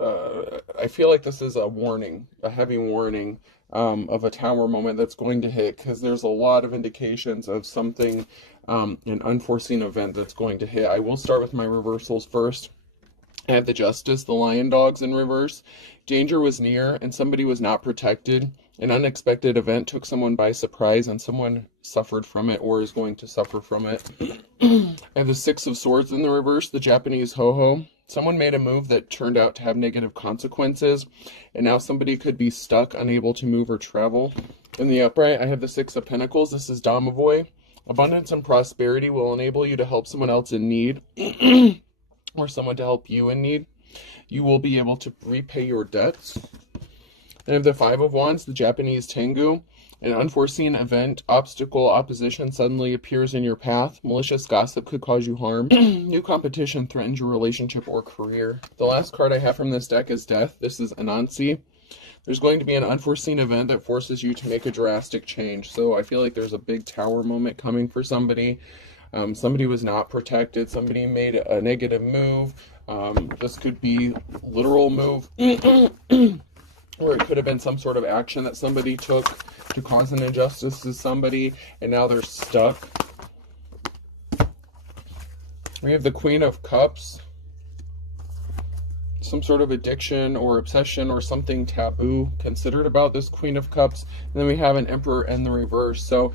I feel like this is a warning, a heavy warning of a tower moment that's going to hit, because there's a lot of indications of something, an unforeseen event that's going to hit. I will start with my reversals first. I have the Justice, the Lion Dogs in reverse. Danger was near and somebody was not protected. An unexpected event took someone by surprise and someone suffered from it or is going to suffer from it. I have the Six of Swords in the reverse, the Japanese ho-ho. Someone made a move that turned out to have negative consequences, and now somebody could be stuck, unable to move or travel. In the upright, I have the Six of Pentacles. This is Domovoy. Abundance and prosperity will enable you to help someone else in need. Or someone to help you in need. You will be able to repay your debts. And the Five of Wands, the Japanese Tengu. An unforeseen event, obstacle, opposition suddenly appears in your path. Malicious gossip could cause you harm. New competition threatens your relationship or career. The last card I have from this deck is Death. This is Anansi. There's going to be an unforeseen event that forces you to make a drastic change. So I feel like there's a big tower moment coming for somebody. Somebody was not protected. Somebody made a negative move. This could be a literal move. Or it could have been some sort of action that somebody took to cause an injustice to somebody, and now they're stuck. We have the Queen of Cups. Some sort of addiction or obsession or something taboo considered about this Queen of Cups. And then we have an Emperor in the reverse. So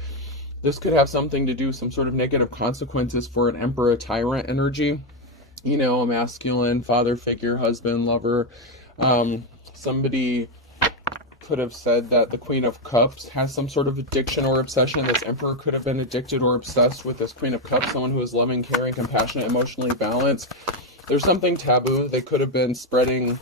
this could have something to do, some sort of negative consequences for an Emperor, tyrant energy. You know, a masculine father figure, husband, lover. Somebody could have said that the Queen of Cups has some sort of addiction or obsession. This Emperor could have been addicted or obsessed with this Queen of Cups, someone who is loving, caring, compassionate, emotionally balanced. There's something taboo. They could have been spreading,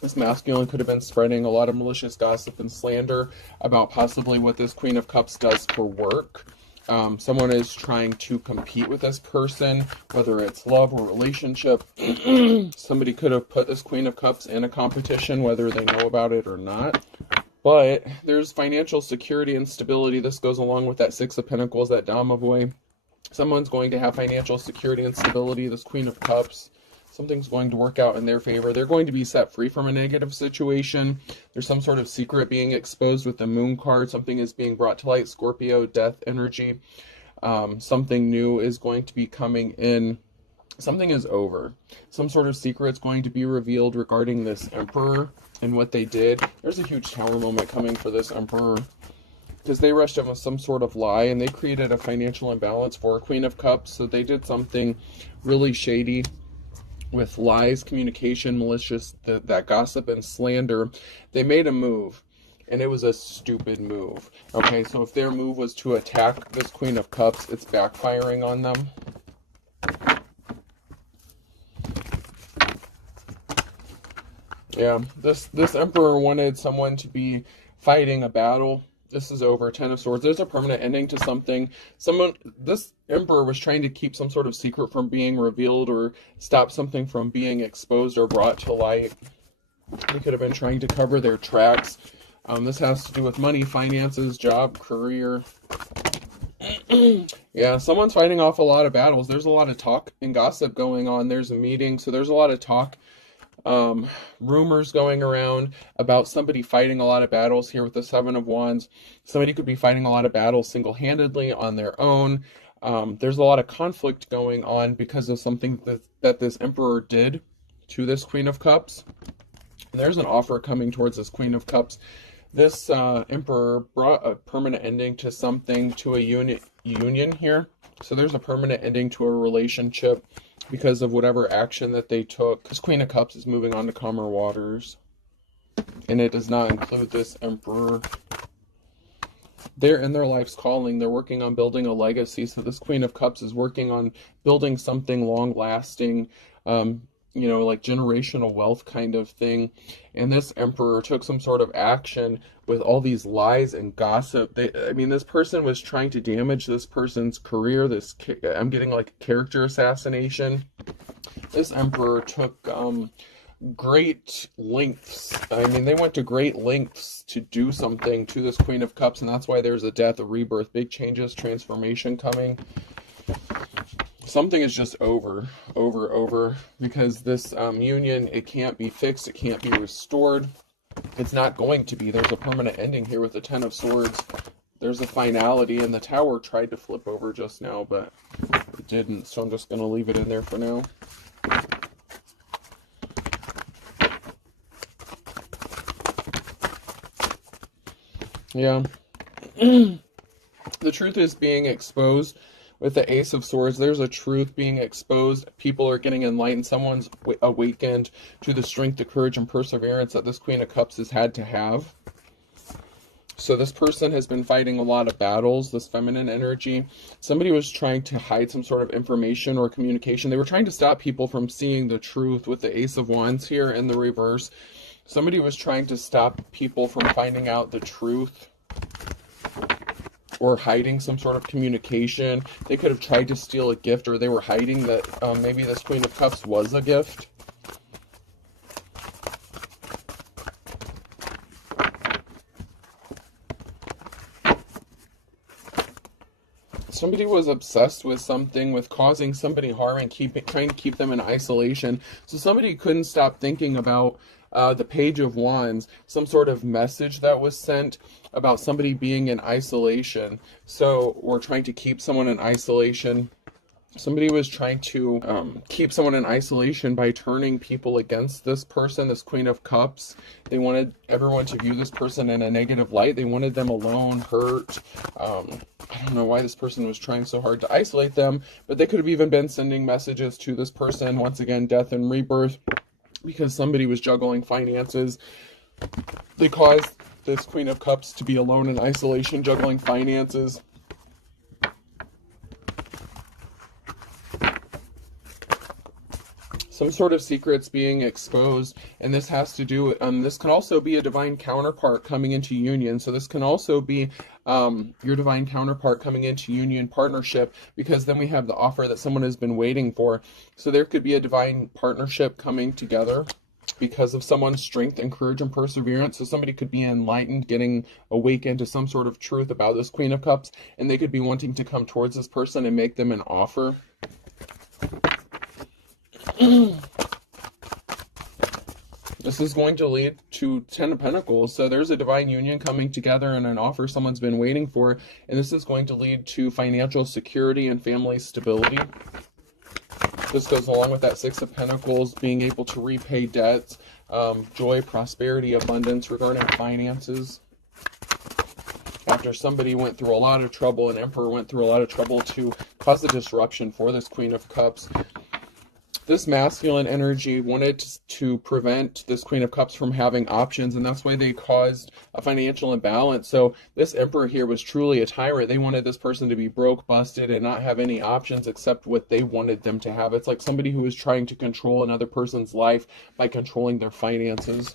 this masculine could have been spreading a lot of malicious gossip and slander about possibly what this Queen of Cups does for work. Someone is trying to compete with this person, whether it's love or relationship. Somebody could have put this Queen of Cups in a competition, whether they know about it or not. But there's financial security and stability. This goes along with that Six of Pentacles, that Domovoy. Someone's going to have financial security and stability, this Queen of Cups. Something's going to work out in their favor. They're going to be set free from a negative situation. There's some sort of secret being exposed with the Moon card. Something is being brought to light. Scorpio, death energy. Something new is going to be coming in. Something is over. Some sort of secret's going to be revealed regarding this Emperor and what they did. There's a huge tower moment coming for this Emperor, because they rushed in with some sort of lie and they created a financial imbalance for a Queen of Cups. So they did something really shady with lies, communication, malicious, that gossip and slander. They made a move, and it was a stupid move. Okay, so if their move was to attack this Queen of Cups, it's backfiring on them. Yeah, this Emperor wanted someone to be fighting a battle. This is over. Ten of Swords. There's a permanent ending to something. This Emperor was trying to keep some sort of secret from being revealed or stop something from being exposed or brought to light. They could have been trying to cover their tracks. This has to do with money, finances, job, career. Yeah, someone's fighting off a lot of battles. There's a lot of talk and gossip going on. There's a meeting, so there's a lot of talk. Rumors going around about somebody fighting a lot of battles here with the Seven of Wands. Somebody could be fighting a lot of battles single-handedly on their own. There's a lot of conflict going on because of something that this Emperor did to this Queen of Cups. There's an offer coming towards this Queen of Cups. This Emperor brought a permanent ending to something, to a union here. So there's a permanent ending to a relationship because of whatever action that they took. This Queen of Cups is moving on to calmer waters, and it does not include this Emperor. They're in their life's calling. They're working on building a legacy. So this Queen of Cups is working on building something long-lasting, you know, like generational wealth kind of thing. And this Emperor took some sort of action with all these lies and gossip. I mean, this person was trying to damage this person's career. I'm getting like character assassination. This Emperor took great lengths. I mean, they went to great lengths to do something to this Queen of Cups, and that's why there's a death, a rebirth, big changes, transformation coming. something is just over, because this union, it can't be fixed, it can't be restored. It's not going to be. There's a permanent ending here with the Ten of Swords. There's a finality, and the Tower tried to flip over just now, but it didn't, so I'm just going to leave it in there for now. Yeah. The truth is being exposed. With the Ace of Swords, there's a truth being exposed. People are getting enlightened. Someone's awakened to the strength, the courage, and perseverance that this Queen of Cups has had to have. So this person has been fighting a lot of battles, this feminine energy. Somebody was trying to hide some sort of information or communication. They were trying to stop people from seeing the truth with the Ace of Wands here in the reverse. Somebody was trying to stop people from finding out the truth or hiding some sort of communication. They could have tried to steal a gift, or they were hiding that maybe this Queen of Cups was a gift. Somebody was obsessed with something, with causing somebody harm and trying to keep them in isolation. So somebody couldn't stop thinking about the Page of Wands, some sort of message that was sent about somebody being in isolation. So we're trying to keep someone in isolation. Somebody was trying to keep someone in isolation by turning people against this person, this Queen of Cups. They wanted everyone to view this person in a negative light. They wanted them alone, hurt. I don't know why this person was trying so hard to isolate them, but they could have even been sending messages to this person, once again, death and rebirth, because somebody was juggling finances. They caused this Queen of Cups to be alone in isolation, juggling finances. Some sort of secrets being exposed, and this has to do, this can also be a divine counterpart coming into union. So this can also be your divine counterpart coming into union partnership, because then we have the offer that someone has been waiting for. So there could be a divine partnership coming together because of someone's strength and courage and perseverance. So somebody could be enlightened, getting awakened to some sort of truth about this Queen of Cups, and they could be wanting to come towards this person and make them an offer. This is going to lead to Ten of Pentacles. So there's a divine union coming together and an offer someone's been waiting for. And this is going to lead to financial security and family stability. This goes along with that Six of Pentacles, being able to repay debts, joy, prosperity, abundance regarding finances. After somebody went through a lot of trouble, an emperor went through a lot of trouble to cause a disruption for this Queen of Cups. This masculine energy wanted to prevent this Queen of Cups from having options, and that's why they caused a financial imbalance. So this emperor here was truly a tyrant. They wanted this person to be broke, busted, and not have any options except what they wanted them to have. It's like somebody who is trying to control another person's life by controlling their finances.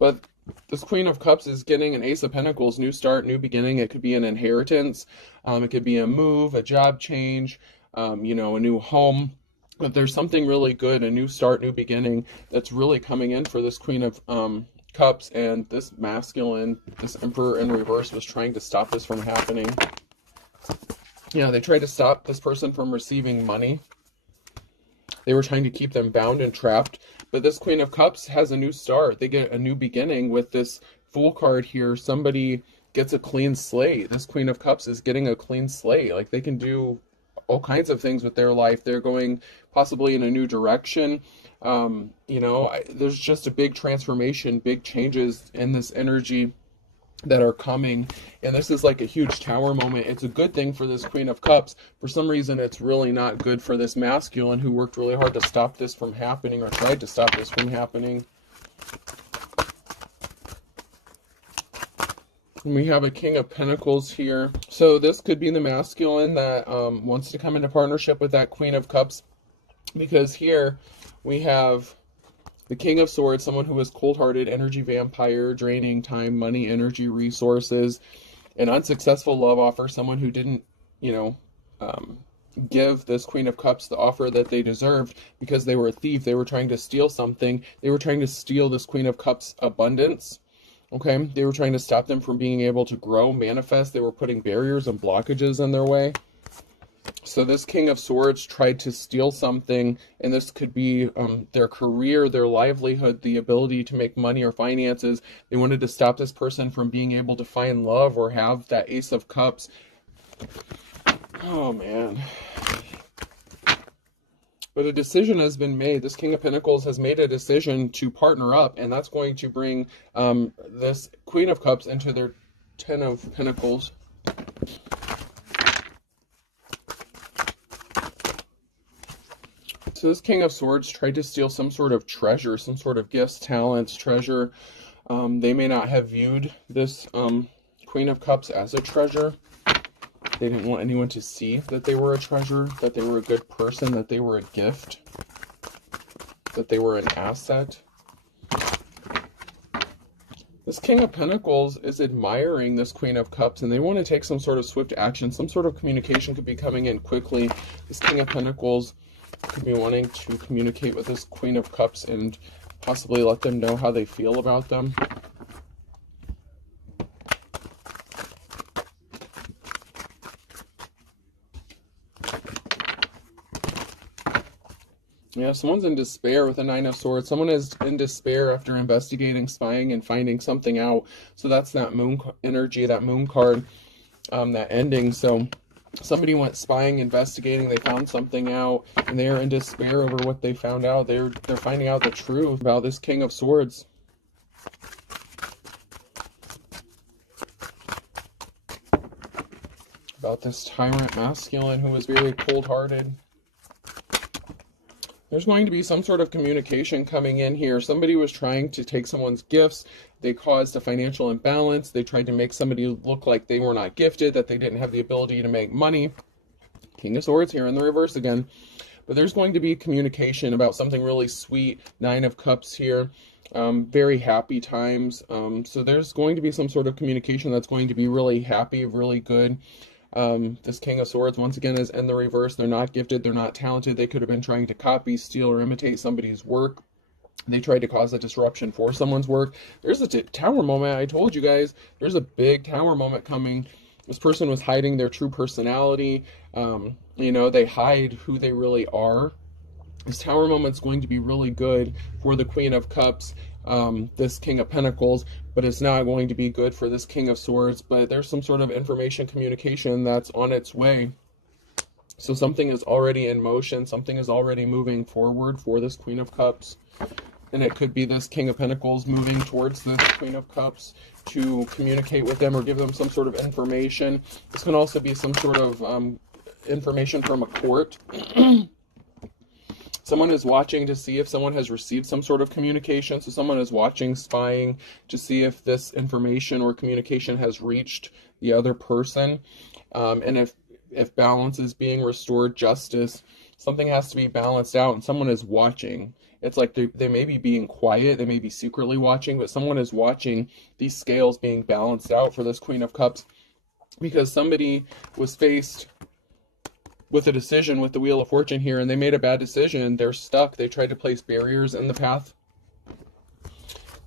But this Queen of Cups is getting an Ace of Pentacles, new start, new beginning. It could be an inheritance. It could be a move, a job change, you know, a new home. But there's something really good, a new start, new beginning, that's really coming in for this Queen of Cups. And this masculine, this Emperor in reverse, was trying to stop this from happening. Yeah, they tried to stop this person from receiving money. They were trying to keep them bound and trapped. But this Queen of Cups has a new start. They get a new beginning with this Fool card here. Somebody gets a clean slate. This Queen of Cups is getting a clean slate. Like, they can do all kinds of things with their life. They're going possibly in a new direction. You know, there's just a big transformation, big changes in this energy that are coming, and this is like a huge Tower moment. It's a good thing for this Queen of Cups. For some reason, it's really not good for this masculine who worked really hard to stop this from happening, or tried to stop this from happening. And we have a King of Pentacles here. So this could be the masculine that wants to come into partnership with that Queen of Cups, because here we have the King of Swords, someone who is cold-hearted, energy vampire, draining time, money, energy, resources, an unsuccessful love offer, someone who didn't, you know, give this Queen of Cups the offer that they deserved because they were a thief. They were trying to steal something. They were trying to steal this Queen of Cups abundance. Okay, they were trying to stop them from being able to grow, manifest. They were putting barriers and blockages in their way. So this King of Swords tried to steal something, and this could be their career, their livelihood, the ability to make money or finances. They wanted to stop this person from being able to find love or have that Ace of Cups. Oh, man. But a decision has been made. This King of Pentacles has made a decision to partner up, and that's going to bring this Queen of Cups into their Ten of Pentacles. So this King of Swords tried to steal some sort of treasure, some sort of gifts, talents, treasure. They may not have viewed this Queen of Cups as a treasure. They didn't want anyone to see that they were a treasure, that they were a good person, that they were a gift, that they were an asset. This King of Pentacles is admiring this Queen of Cups, and they want to take some sort of swift action. Some sort of communication could be coming in quickly. This King of Pentacles could be wanting to communicate with this Queen of Cups and possibly let them know how they feel about them. Yeah, someone's in despair with a Nine of Swords. Someone is in despair after investigating, spying, and finding something out. So that's that Moon energy, that Moon card, that ending. So somebody went spying, investigating, they found something out, and they are in despair over what they found out. They're finding out the truth about this King of Swords. About this tyrant masculine who is very cold-hearted. There's going to be some sort of communication coming in here. Somebody was trying to take someone's gifts. They caused a financial imbalance. They tried to make somebody look like they were not gifted, that they didn't have the ability to make money. King of Swords here in the reverse again. But there's going to be communication about something really sweet. Nine of Cups here. Very happy times. So there's going to be some sort of communication that's going to be really happy, really good. This King of Swords, once again, is in the reverse. They're not gifted. They're not talented. They could have been trying to copy, steal, or imitate somebody's work. They tried to cause a disruption for someone's work. There's a tower moment. I told you guys, there's a big tower moment coming. This person was hiding their true personality. You know, they hide who they really are. This tower moment's going to be really good for the Queen of Cups, this King of Pentacles, but it's not going to be good for this King of Swords. But there's some sort of information communication that's on its way. So something is already in motion. Something is already moving forward for this Queen of Cups. And it could be this King of Pentacles moving towards this Queen of Cups to communicate with them or give them some sort of information. This can also be some sort of information from a court. Someone is watching to see if someone has received some sort of communication. So someone is watching, spying, to see if this information or communication has reached the other person. And if balance is being restored, justice, something has to be balanced out, and someone is watching. It's like they may be being quiet, they may be secretly watching, but someone is watching these scales being balanced out for this Queen of Cups, because somebody was faced with a decision with the Wheel of Fortune here, and they made a bad decision. They're stuck. They tried to place barriers in the path.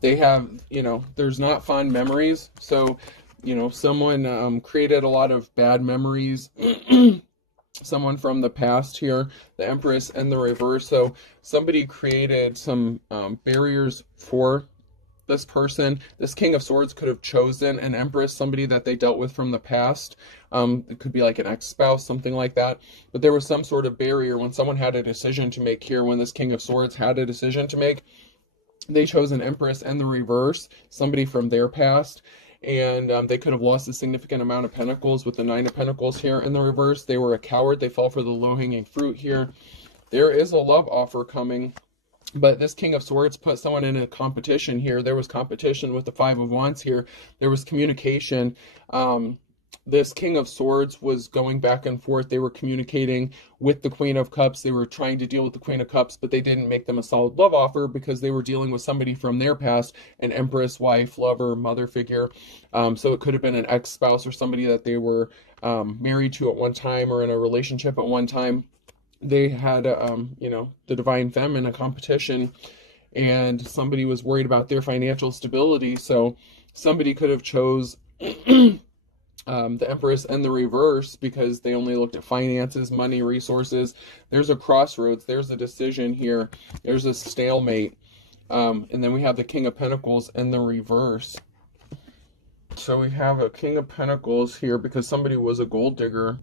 They have, you know, there's not fond memories. So, you know, someone created a lot of bad memories. Someone from the past here, the Empress and the reverse. So somebody created some barriers for this person. This King of Swords could have chosen an Empress, somebody that they dealt with from the past. It could be like an ex-spouse, something like that. But there was some sort of barrier when someone had a decision to make here. When this King of Swords had a decision to make, they chose an Empress and the reverse, somebody from their past. And they could have lost a significant amount of pentacles with the Nine of Pentacles here in the reverse. They were a coward. They fell for the low-hanging fruit here. There is a love offer coming. But this King of Swords put someone in a competition here. There was competition with the Five of Wands here. There was communication. This King of Swords was going back and forth. They were communicating with the Queen of Cups. They were trying to deal with the Queen of Cups, but they didn't make them a solid love offer because they were dealing with somebody from their past, an Empress, wife, lover, mother figure. So it could have been an ex-spouse or somebody that they were married to at one time or in a relationship at one time. They had, you know, the Divine Feminine, a competition, and somebody was worried about their financial stability. So somebody could have chose the Empress and the reverse, because they only looked at finances, money, resources. There's a crossroads. There's a decision here. There's a stalemate. And then we have the King of Pentacles and the reverse. So we have a King of Pentacles here because somebody was a gold digger.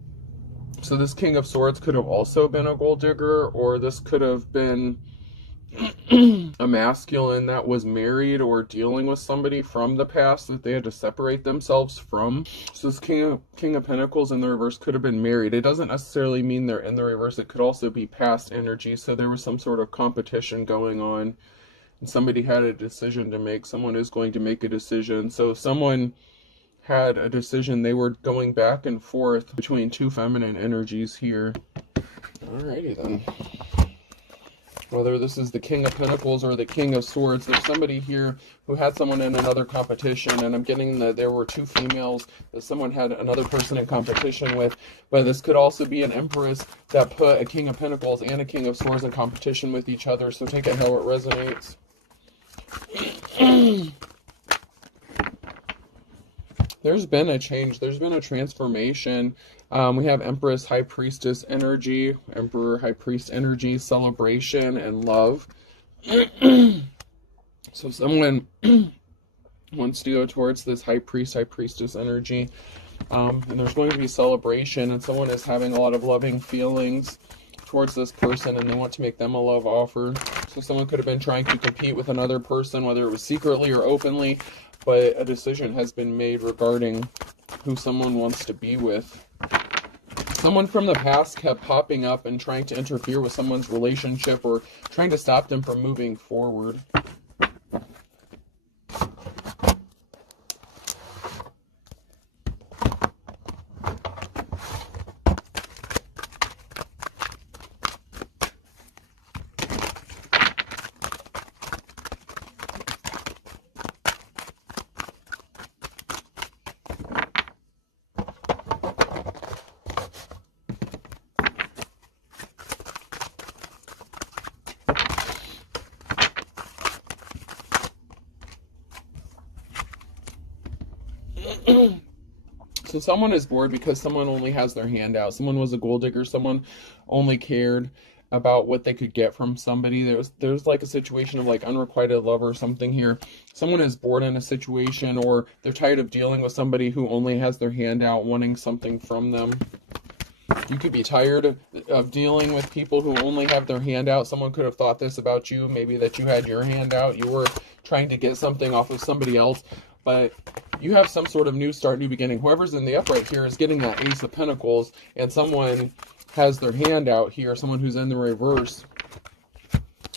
So this King of Swords could have also been a gold digger, or this could have been a masculine that was married or dealing with somebody from the past that they had to separate themselves from. So this King of Pentacles in the reverse could have been married. It doesn't necessarily mean they're in the reverse. It could also be past energy. So there was some sort of competition going on, and somebody had a decision to make. Someone is going to make a decision. So someone had a decision. They were going back and forth between two feminine energies here. Alrighty then. Whether this is the King of Pentacles or the King of Swords, there's somebody here who had someone in another competition, and I'm getting that there were two females that someone had another person in competition with. But this could also be an Empress that put a King of Pentacles and a King of Swords in competition with each other. So take it how it resonates. There's been a change. There's been a transformation. We have Empress, High Priestess energy, Emperor, High Priest energy, celebration, and love. So someone wants to go towards this High Priest, High Priestess energy. And there's going to be celebration, and someone is having a lot of loving feelings towards this person, and they want to make them a love offer. So someone could have been trying to compete with another person, whether it was secretly or openly, but a decision has been made regarding who someone wants to be with. Someone from the past kept popping up and trying to interfere with someone's relationship or trying to stop them from moving forward. So someone is bored because someone only has their hand out. Someone was a gold digger. Someone only cared about what they could get from somebody. There's like a situation of like unrequited love or something here. Someone is bored in a situation, or they're tired of dealing with somebody who only has their hand out, wanting something from them. You could be tired of dealing with people who only have their hand out. Someone could have thought this about you, maybe that you had your hand out. You were trying to get something off of somebody else, but you have some sort of new start, new beginning. Whoever's in the upright here is getting that Ace of Pentacles, and someone has their hand out here, someone who's in the reverse.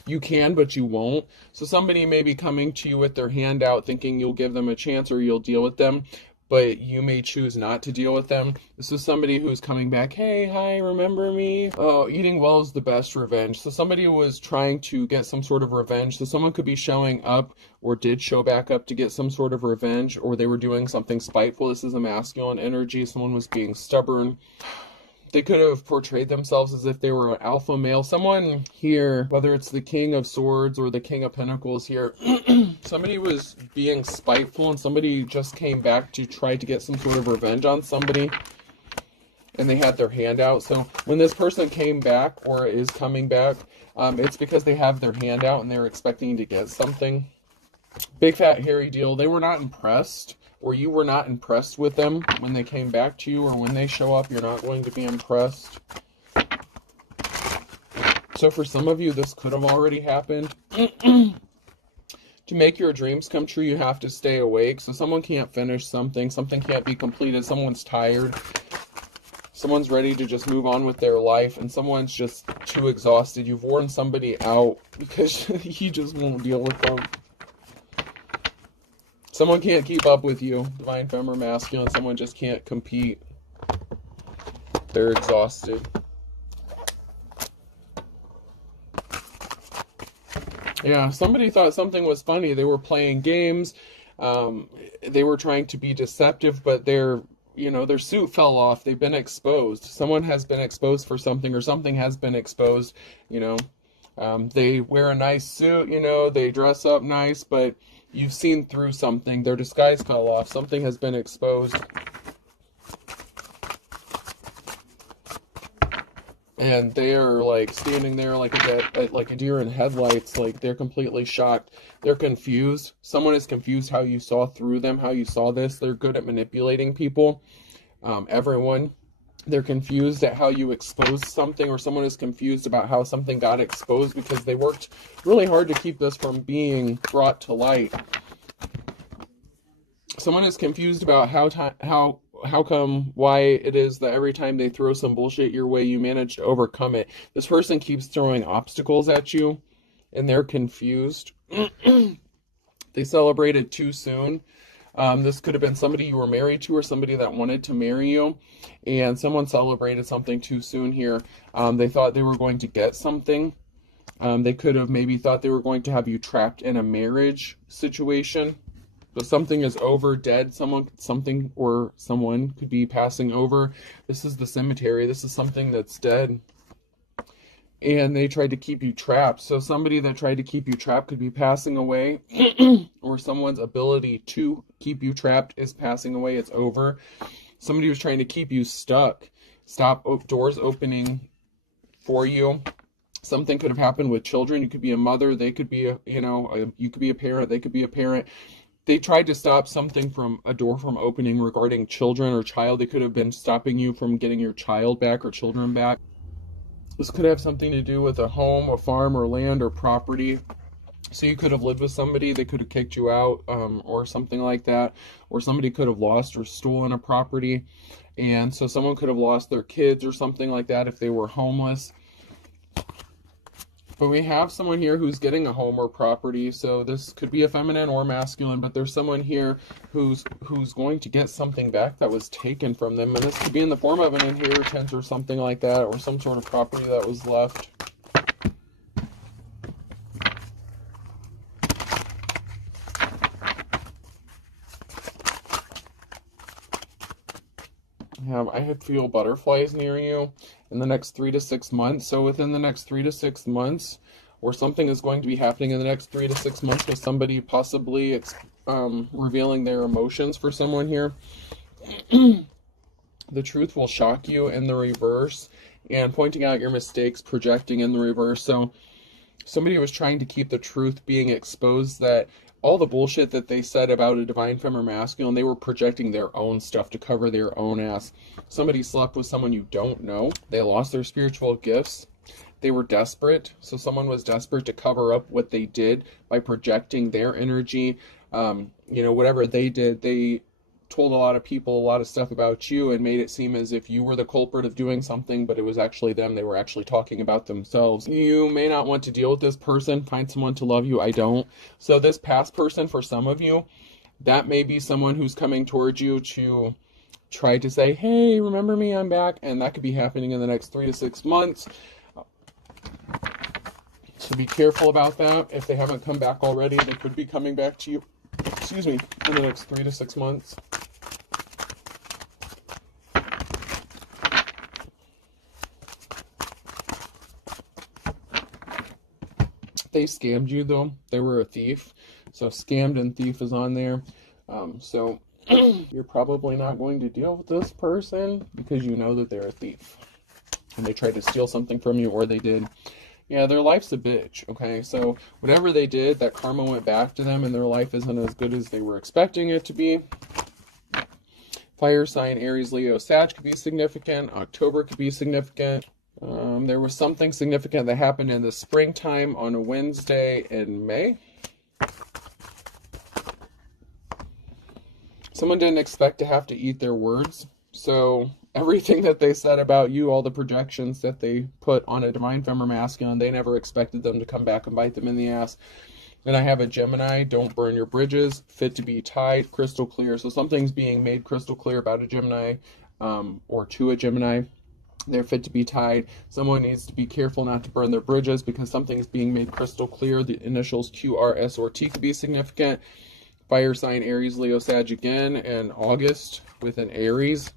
You can, but you won't. So somebody may be coming to you with their hand out thinking you'll give them a chance or you'll deal with them, but you may choose not to deal with them. This is somebody who's coming back, hey, hi, remember me? Oh, eating well is the best revenge. So somebody was trying to get some sort of revenge. So someone could be showing up or did show back up to get some sort of revenge, or they were doing something spiteful. This is a masculine energy. Someone was being stubborn. They could have portrayed themselves as if they were an alpha male. Someone here, whether it's the King of Swords or the King of Pentacles here, somebody was being spiteful, and somebody just came back to try to get some sort of revenge on somebody, and they had their hand out. So when this person came back or is coming back, it's because they have their hand out and they're expecting to get something. Big fat hairy deal. They were not impressed, or you were not impressed with them when they came back to you, or when they show up, you're not going to be impressed. So for some of you, this could have already happened. To make your dreams come true, you have to stay awake. So someone can't finish something. Something can't be completed. Someone's tired. Someone's ready to just move on with their life, and someone's just too exhausted. You've worn somebody out because you just won't deal with them. Someone can't keep up with you, divine femme or masculine. Someone just can't compete. They're exhausted. Yeah, somebody thought something was funny. They were playing games. They were trying to be deceptive, but their suit fell off. They've been exposed. Someone has been exposed for something, or something has been exposed. They wear a nice suit, they dress up nice, but you've seen through something. Their disguise fell off. Something has been exposed. and they are like standing there like like a deer in headlights, like they're completely shocked. They're confused. Someone is confused how you saw through them, how you saw this. They're good at manipulating people. Everyone. They're confused at how you exposed something, or someone is confused about how something got exposed because they worked really hard to keep this from being brought to light. Someone is confused about how come, why it is that every time they throw some bullshit your way, you manage to overcome it. This person keeps throwing obstacles at you, and they're confused. They celebrated too soon. This could have been somebody you were married to, or somebody that wanted to marry you, and someone celebrated something too soon here. They thought they were going to get something. They could have maybe thought they were going to have you trapped in a marriage situation. But something is over, dead. Something or someone could be passing over. This is the cemetery. This is something that's dead. And they tried to keep you trapped. So somebody that tried to keep you trapped could be passing away, or someone's ability to keep you trapped is passing away. It's over. Somebody was trying to keep you stuck. Stop doors opening for you. Something could have happened with children. You could be a mother. They could be you could be a parent. They could be a parent. They tried to stop something from a door from opening regarding children or child. They could have been stopping you from getting your child back or children back. This could have something to do with a home, a farm, or land, or property. So you could have lived with somebody, they could have kicked you out, or something like that. Or somebody could have lost or stolen a property. And so someone could have lost their kids or something like that if they were homeless. But we have someone here who's getting a home or property, so this could be a feminine or masculine, but there's someone here who's going to get something back that was taken from them, and this could be in the form of an inheritance or something like that, or some sort of property that was left. I feel butterflies near you in the next 3 to 6 months. So within the next 3 to 6 months, or something is going to be happening in the next 3 to 6 months with somebody possibly revealing their emotions for someone here. The truth will shock you in the reverse, and pointing out your mistakes, projecting in the reverse. So somebody was trying to keep the truth being exposed, that all the bullshit that they said about a divine femme or masculine, they were projecting their own stuff to cover their own ass. Somebody slept with someone you don't know. They lost their spiritual gifts. They were desperate. So someone was desperate to cover up what they did by projecting their energy. Whatever they did, they told a lot of people a lot of stuff about you and made it seem as if you were the culprit of doing something, but it was actually them. They were actually talking about themselves. You may not want to deal with this person. Find someone to love you. I don't. So this past person, for some of you, that may be someone who's coming towards you to try to say, hey, remember me, I'm back. And that could be happening in the next 3 to 6 months. So be careful about that. If they haven't come back already, they could be coming back to you, in the next 3 to 6 months. They scammed you, though. They were a thief. So scammed and thief is on there. So you're probably not going to deal with this person because you know that they're a thief. And they tried to steal something from you, or they did. Yeah, their life's a bitch, okay? So whatever they did, that karma went back to them, and their life isn't as good as they were expecting it to be. Fire sign, Aries, Leo, Sag could be significant. October could be significant. There was something significant that happened in the springtime on a Wednesday in May. Someone didn't expect to have to eat their words. So everything that they said about you, all the projections that they put on a divine femme or masculine, they never expected them to come back and bite them in the ass. Then I have a Gemini, don't burn your bridges, fit to be tied, crystal clear. So something's being made crystal clear about a Gemini, or to a Gemini. They're fit to be tied. Someone needs to be careful not to burn their bridges because something is being made crystal clear. The initials Q, R, S, or T could be significant. Fire sign, Aries, Leo, Sag again in August with an Aries,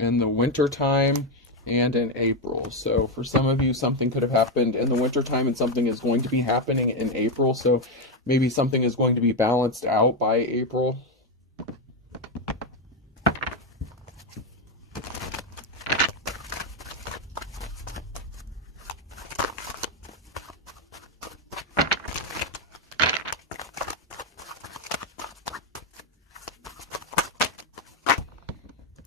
in the winter time, and in April. So for some of you, something could have happened in the winter time, and something is going to be happening in April. So maybe something is going to be balanced out by April.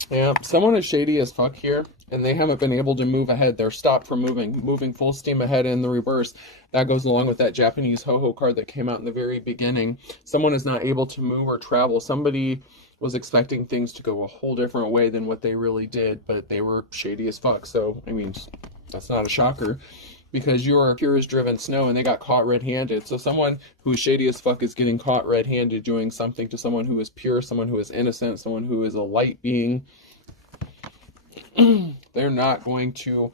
Yeah, someone is shady as fuck here, and they haven't been able to move ahead. They're stopped from moving full steam ahead in the reverse. That goes along with that Japanese ho-ho card that came out in the very beginning. Someone is not able to move or travel. Somebody was expecting things to go a whole different way than what they really did, but they were shady as fuck. So, I mean, that's not a shocker, because you are pure as driven snow and they got caught red-handed. So someone who is shady as fuck is getting caught red-handed doing something to someone who is pure, someone who is innocent, someone who is a light being. They're not going to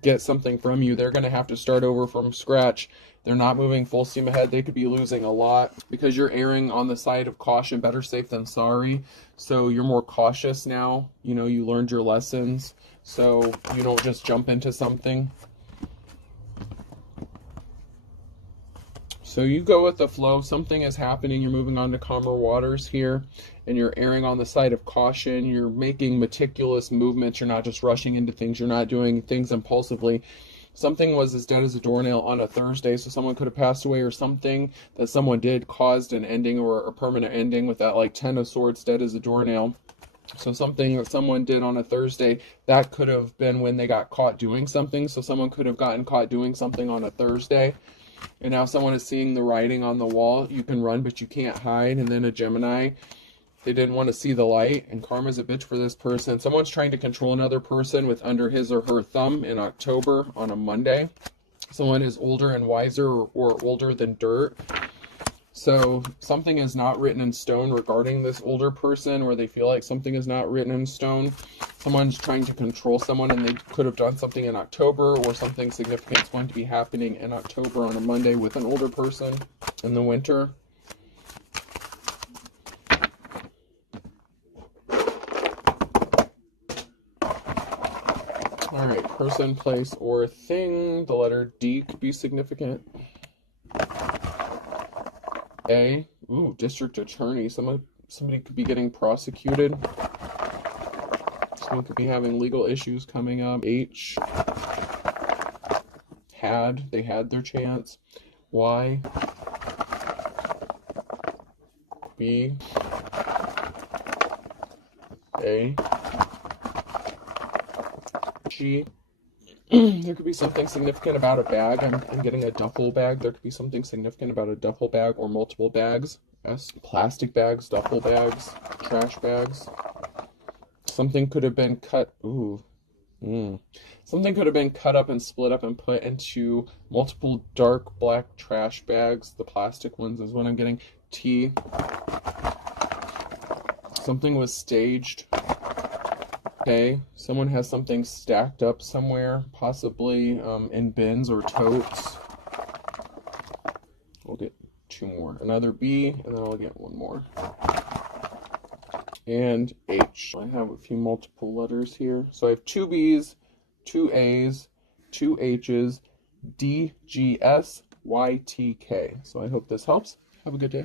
get something from you. They're going to have to start over from scratch. They're not moving full steam ahead. They could be losing a lot because you're erring on the side of caution. Better safe than sorry. So you're more cautious now. You know, you learned your lessons. So you don't just jump into something. So you go with the flow. Something is happening. You're moving on to calmer waters here, and you're erring on the side of caution. You're making meticulous movements. You're not just rushing into things. You're not doing things impulsively. Something was as dead as a doornail on a Thursday, so someone could have passed away, or something that someone did caused an ending or a permanent ending with that, like 10 of Swords, dead as a doornail. So something that someone did on a Thursday, that could have been when they got caught doing something. So someone could have gotten caught doing something on a Thursday. And now someone is seeing the writing on the wall. You can run, but you can't hide. And then a Gemini, they didn't want to see the light. And karma's a bitch for this person. Someone's trying to control another person with under his or her thumb in October on a Monday. Someone is older and wiser, or older than dirt. So something is not written in stone regarding this older person, or they feel like something is not written in stone. Someone's trying to control someone, and they could have done something in October, or something significant is going to be happening in October on a Monday with an older person in the winter. All right, person, place, or thing. The letter D could be significant. A, ooh, district attorney. Somebody could be getting prosecuted. Someone could be having legal issues coming up. H, they had their chance. Y, B, A, G. There could be something significant about a bag. I'm getting a duffel bag. There could be something significant about a duffel bag or multiple bags. S, plastic bags, duffel bags, trash bags. Something could have been cut. Something could have been cut up and split up and put into multiple dark black trash bags. The plastic ones is what I'm getting. T. Something was staged. Okay, someone has something stacked up somewhere, possibly in bins or totes. We'll get two more. Another B, and then I'll get one more. And H. I have a few multiple letters here. So I have two B's, two A's, two H's, D, G, S, Y, T, K. So I hope this helps. Have a good day.